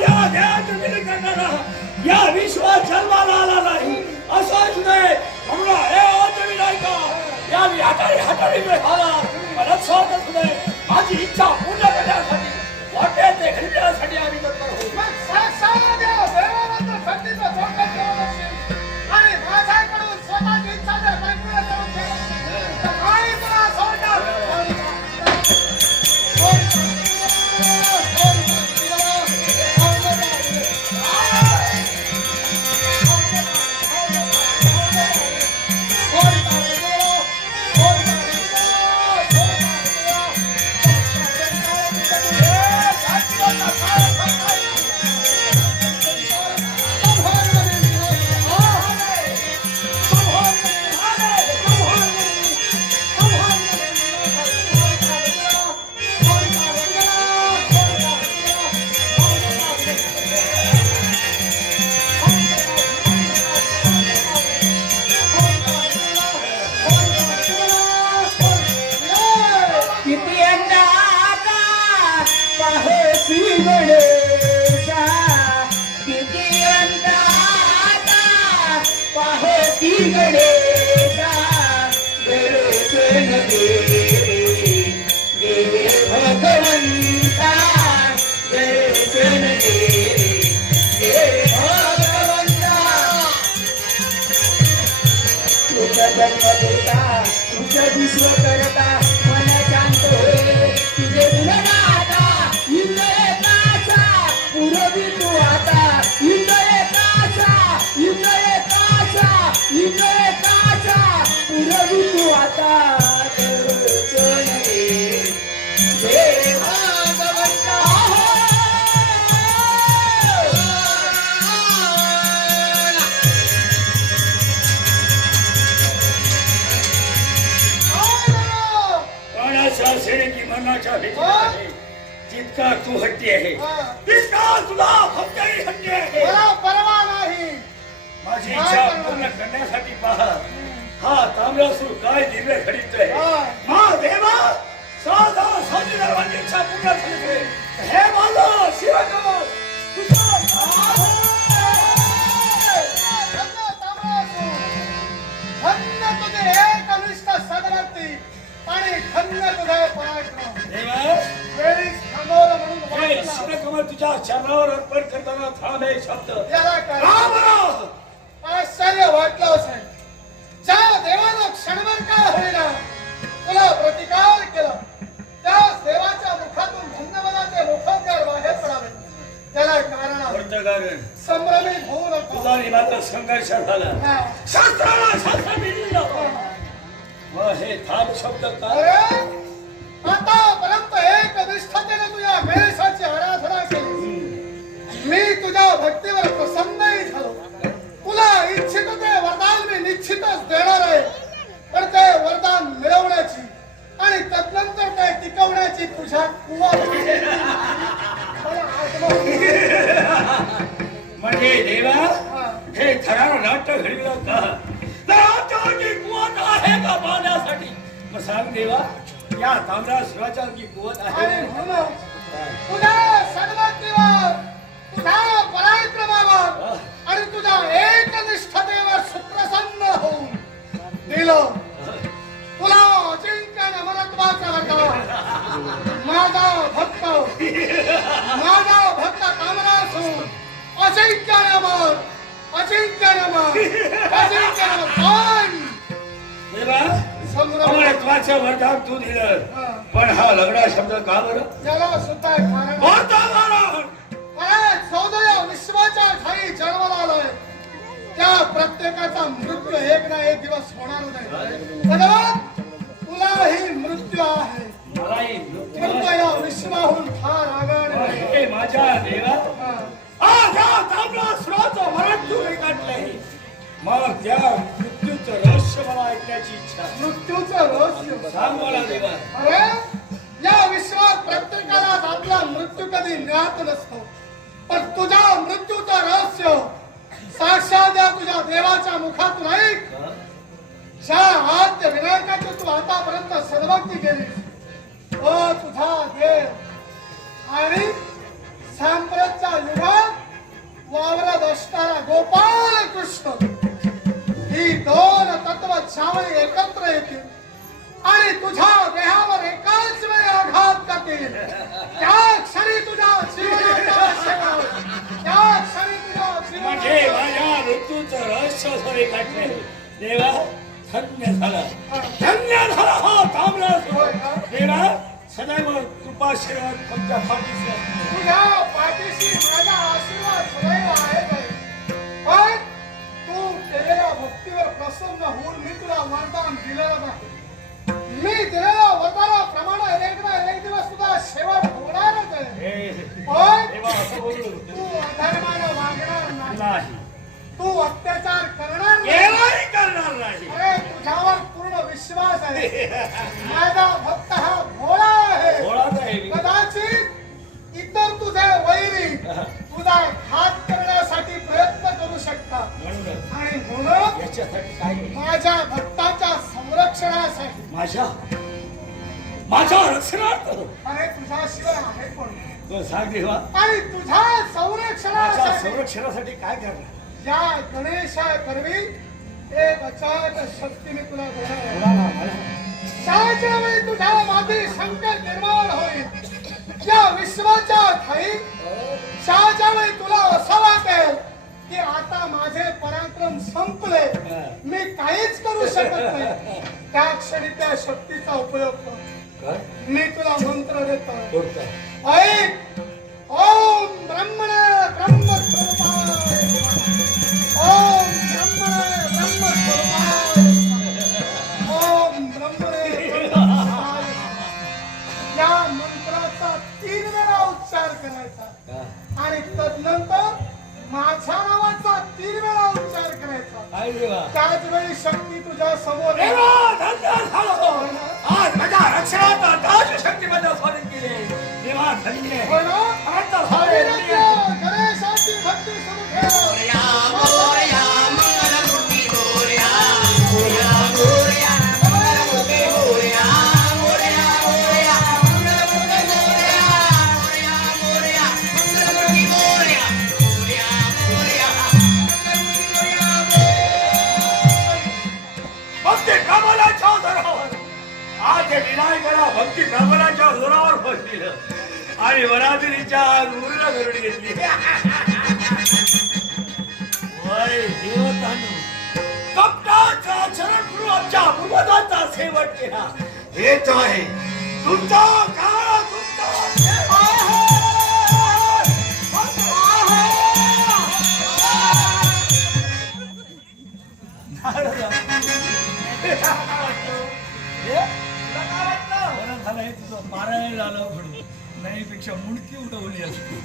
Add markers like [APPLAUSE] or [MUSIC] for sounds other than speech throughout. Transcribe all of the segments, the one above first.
या देहात या जन्माला आला नाही असं असू म्हणून हे या मी हाताळी हाताळी वेळ मला स्वागत असू माझी इच्छा पूर्ण करण्यासाठी वाटेल ते घडण्यासाठी आम्ही तत्पर होऊ जितका तू हट्टी आहे. तितका तुला भक्तही हट्टी आहे? मला परवा नाही. माझी इच्छा पूर्ण करण्यासाठी पहा. हा तांबडासूर काय दिव्य घडीतोय हा. मा देवा साधा साधी सर्वांची इच्छा पूर्ण झाली. हे माझा शिवकमल तुझा आणि धन्य तुझे पराक्रम. म्हणून हे तुझ्या चरणावर अर्पण करताना थांब हे शब्द. काय? आश्चर्य वाटलं असेल. ज्या देवानं क्षणभर का होईना तुला प्रतिकार केला. त्या देवाच्या मुखातून धन्यवादाचे मुखोद्गार बाहेर पडावे. त्याला कारण संभ्रमित होऊ नको. माझा संघर्ष झाला. शास्त्राला शास्त्र मिळलं हे थांब शब्द का? अरे आतापर्यंत एक निष्ठतेने तुझ्या गणेशाची आराधना केली मी तुझ्या भक्तीवर प्रसन्नही झालो तुला इच्छित ते वरदान मी निश्चितच देणार आहे पण ते वरदान मिळवण्याची आणि तदनंतर ते टिकवण्याची तुझ्या कुवा म्हणजे देवा हे खरार नाट्य घडलं का? तर आमच्यावरची आहे का पाहण्यासाठी मग सांग देवा या तांबडा शिवाच्या की दिलं तुला अजिंक्य महत्त्वाचा वाटा माझा भक्त माझा भक्त कामना असून अजिंक्य नमन अजिंक्य नमन अजिंक्य अमरत्वाचं वरदान तू दिलं. पण हा लगडा शब्द का बरं? सुद्धा कारण चौदया विश्वाच्या ठाई जन्माला आलाय. त्या प्रत्येकाचा मृत्यू एक ना एक दिवस होणार नाही. भगवान तुला ही मृत्यू आहे. मृत्यू या विश्वाहून फार आगाड माझ्या देवा मृत्यू गाठलंय मग त्या मृत्यूचं रहस्य मला ऐकण्याची इच्छा. मृत्यूचं रहस्य. सांग मला देवा. अरे या विश्वात प्रत्येकाला आपला मृत्यू कधी ज्ञात नसतो. पण तुझ्या मृत्यूचं रहस्य साक्षात या तुझ्या देवाच्या मुखातून ऐक. ज्या आद्य विनायकाची तू आतापर्यंत सन्मती केली तो तुझा देव. आणि सांप्रतच्या युगात वावरत असणारा गोपाल कृष्ण. ही दोन तत्व छावणी एकत्र येतील आणि तुझ्या देहावर एकाच वेळी आघात करतील त्या क्षणी तुझ्या जीवनाचा त्या क्षणी म्हणजे माझ्या ऋतूच रहस्य सरे काढले देवा धन्य झालं. धन्य झाला हा थांबला देवा सदैव कृपा शिवाय तुमच्या पाठीशी तुझ्या पाठीशी माझा आशीर्वाद सदैव आहे पण तू केलेल्या भक्तीवर प्रसन्न होऊन मी तुला वरदान दिलेलं नाही. मी दिलेल्या वरदानाप्रमाणे एकदा एक दिवस तुझा शेवट होणारच आहे पण देवा असं बोलू तू अधर्मानं वागणार नाही. नाही. तू अत्याचार करणार नाही. केव्हाही करणार नाही. अरे तुझ्यावर पूर्ण विश्वास आहे. [LAUGHS] माझा भक्त हा भोळा आहे. ओळख आहे मी. कदाचित इतर तुझे वैरी तुझा घात करण्यासाठी प्रयत्न करू शकतात. आणि म्हणून? माझ्या भक्ताच्या संरक्षणासाठी माझ्या? माझ्या रक्षणार्थ अरे तुझ्याशिवाय आहे कोण? तो सांग देवा. आणि तुझ्या माझ्या संरक्षणासाठी संरक्षणासाठी काय करणार? या गणेशा करवी एक अचाट शक्ती मी तुला देणार आहे. बोला ना, मला. ज्याच्या वेळी तुझ्या मागे संकट निर्माण होईल. या विश्वाच्या ठाई ज्याच्या वेळी तुला असं वाटेल की आता माझे पराक्रम संपले. मी काहीच करू शकत नाही. त्या क्षणी त्या शक्तीचा उपयोग कर? मी तुला मंत्र देतो? ऐक! ओम ब्रह्मणे ब्रह्मस्वरूपाय ओम ब्रह्मणे ब्रह्मस्वरूपाय ओम ब्रह्मणे ब्रह्मस्वरूपाय या मंत्राचा तीन वेळा उच्चार करायचा? आणि तदनंतर माझ्या नावाचा तीन वेळा उच्चार करायचा. त्याच वेळी शक्ती तुझ्या समोर देवा धन्य झालो आज माझ्या रक्षणाचा दास शक्ती माझ्या स्वाधीन केले देवा धन्य होय ना? अनंत हरी झाले. नृत्य, गणेशाची भक्ती सुरू ठेव धरून घेतली. वय देवतांनो. कपटाचा शरणगुरु आमच्या पूर्वजांचा सेवक केला. हेच आहे. तुमचा काळ तुमचा सेवा आहे. मारायला झालं म्हणून नाहीपेक्षा मुडकी उडवली असती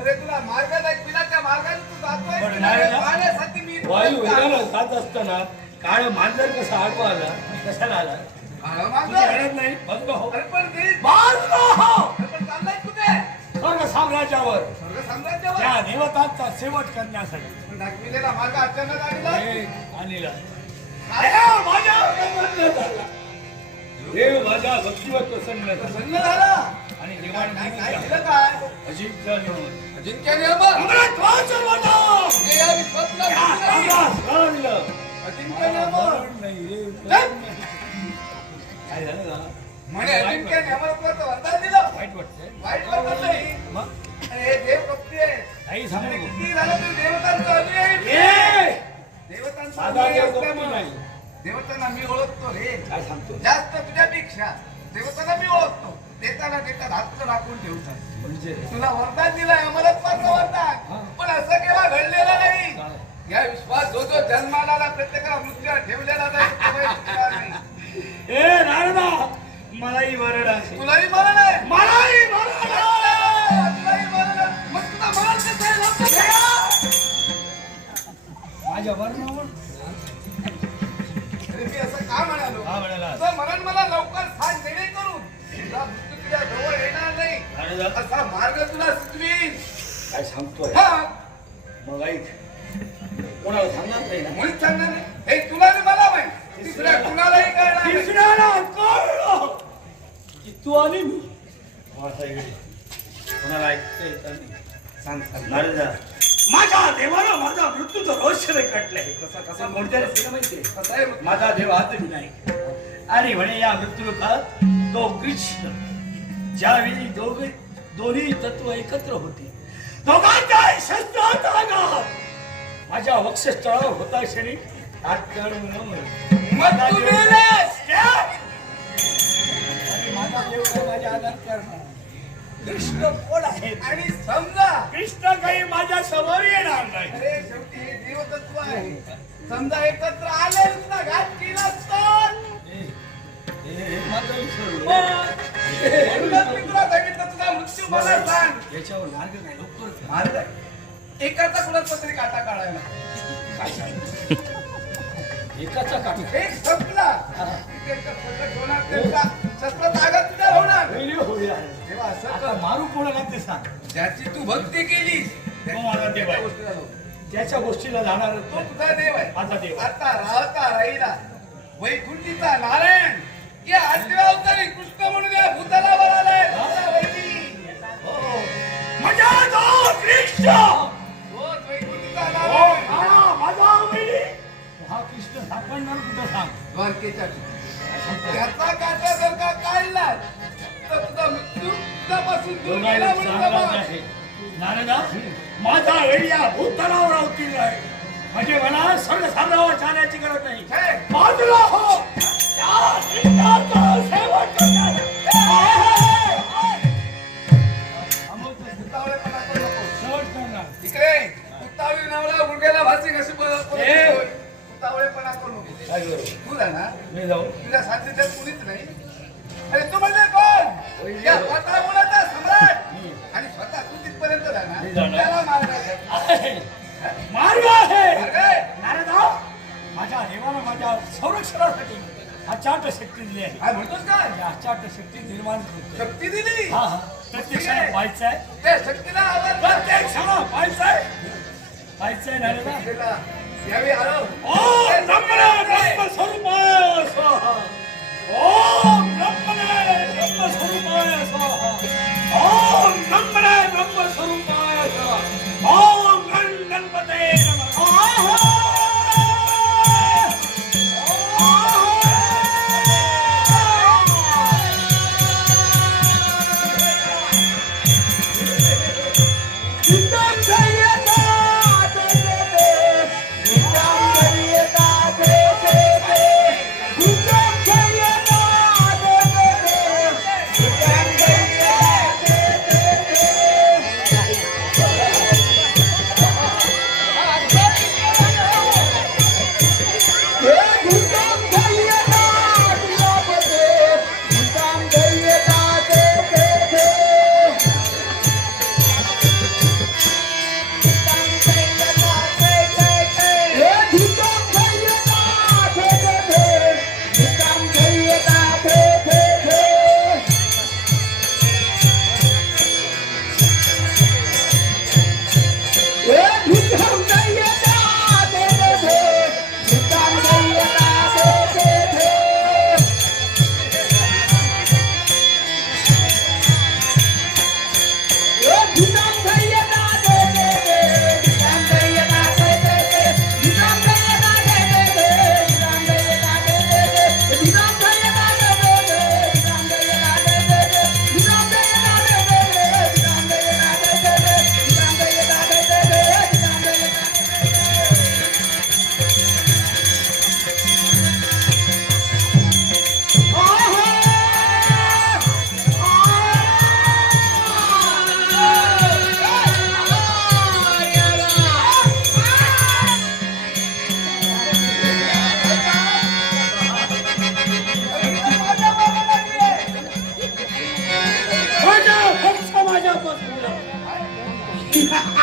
अरे तुला मार्ग दाखविला त्या मार्गाने तू जातोय पण की नाही नाही? ना. पाहण्यासाठी मी वायू वेगानं जात असताना काळ मांजर कसं आडवा आला? कशाला आला? काळं मांजर? नाही? बंद हो अरे पण मी बाजूला अरे पण चाललाय कुठे? स्वर्ग साम्राज्यावर. स्वर्ग साम्राज्यावर? त्या देवतांचा सेवट करण्यासाठी. पण दाखविलेला मार्ग अचानक हे आलेला देव माझ्या प्रसन्न झाला. देव माझ्या भक्तीवर प्रसन्न झाला. प्रसन्न झाला? आणि काय देवाने दिलं अजिंक्य. अजिंक्य. काय झालं म्हणे अजिंक्य नियमाचं वरदान दिलं? वाईट वाटतंय. वाईट वाटत नाही मग? अरे हे देव भक्ती आहे. काही आणि सांगू नको. किती झालं तरी देवतांचं! देवतांचा असल्यामुळं. देवतांना मी ओळखतो रे काय सांगतो जास्त तुझ्यापेक्षा देवतांना मी ओळखतो. देताना देतात हात राखून ठेवतात म्हणजे तुला वरदान दिलंय अमरत्वाचं हा. वरदान पण असं केव्हा घडलेलं नाही? या विश्वास जो जो जन्माला प्रत्येकाला मृत्यूला ठेवलेला नाही. ए नारदा मलाही वरड आहे तुलाही मरण आहे मलाही. तुलाही मरण. मग तुला मरण कसं आहे? लवकर सांगा. माझ्या वर्णावर मी असं का म्हणालो मरण मला लवकर जेणेकरून तुझा मृत्यू तुझ्या जवळ येणार नाही. असा मार्ग तुला सुचवीन. काय सांगतोय? हा. मग ऐक. कोणाला सांगणार नाही ना? मुळीच सांगणार नाही. हे तुला मला माहिती तिसऱ्या कुणालाही कळणार नाही. तिसऱ्याला कळलं की तू आणि मी. कोणाला ऐकता येत नाही? सांग सांग. नारदा माझ्या देवाला माझा मृत्यूचं रहस्य रेखाटलंय कसा कसा रस्त्याला माहितीये कसा आहे? माझा देव आतही नाही. आणि म्हणे या मृत्यूलोकात तो कृष्ण ज्यावेळी दोघे दोन्ही तत्व एकत्र होते दोघांच्या शस्त्रात आघात. माझ्या वक्षस्थळावर होता तात्काळ. आणि माझा देव माझ्या आधार करणार. कृष्ण कोण आहे? आणि समजा कृष्ण काही माझ्यासमोर येणार नाही. अरे शेवटी हे देवतत्व आहे. समजा एकत्र आले ना घात केला तर? माझा. म्हणूनच मी तुला सांगितलं तुझा मृत्यू मला सांग याच्यावर मार्ग मार्ग आहे. एकाचा कुणाचा तरी काटा काढायला एकाचा काटा एक संपला तिथे एक प्रकट होणार त्यांचा शस्त्र तागत तुझ्या होणार पहिले होईल आहे. तेव्हा असं आता कर. मारू कोणाला ते सांग ज्याची तू भक्ती केलीस तो माझा देव आहे. त्याच्या गोष्टीला जाणारच तो नाही. तुझा देव आहे माझा देव. आता राहता राहिला वैकुंठीचा नारायण या आठव्या अवतारी कृष्ण म्हणून या भूतलावर आलाय तुझा वैरी. माझा तो कृष्ण हो, नारायण हा, माझा. हा कृष्ण सापडणार कुठं सांग द्वारकेच्या ठिकाणी. त्याचा काटा जर का काढला तर तुझा मृत्यू तुझ्यापासून दूर दोघांना गेला म्हणून सांगणार समज. नाही. नारदा माझा वेळी या भूतलावर अवतीर्ण आहे म्हणजे मला सर्व साधनावर जाण्याची गरज नाही हे, बाजूला हो मी जाऊ तुझ्या साथीच्यात कुणीच नाही अरे तू म्हणजे कोण या स्वतः मुलाचा सम्राट आणि स्वतः तू तिथपर्यंत जाणार त्याला मार्ग आहे मार्ग आहे. नारदा हो, माझ्या देवाला माझ्या संरक्षणासाठी अचाट शक्ती दिली आहे काय म्हणतोस काय? आणि अचाट शक्ती निर्माण करतो शक्ती दिली? हा हा. प्रत्येक पाहायचं आहे. त्या शक्तीला आवाज प्रत्येक पाहायचं आहे पाहायचं आहे नारदा दिला. यावेळी आलो ओम Yeah.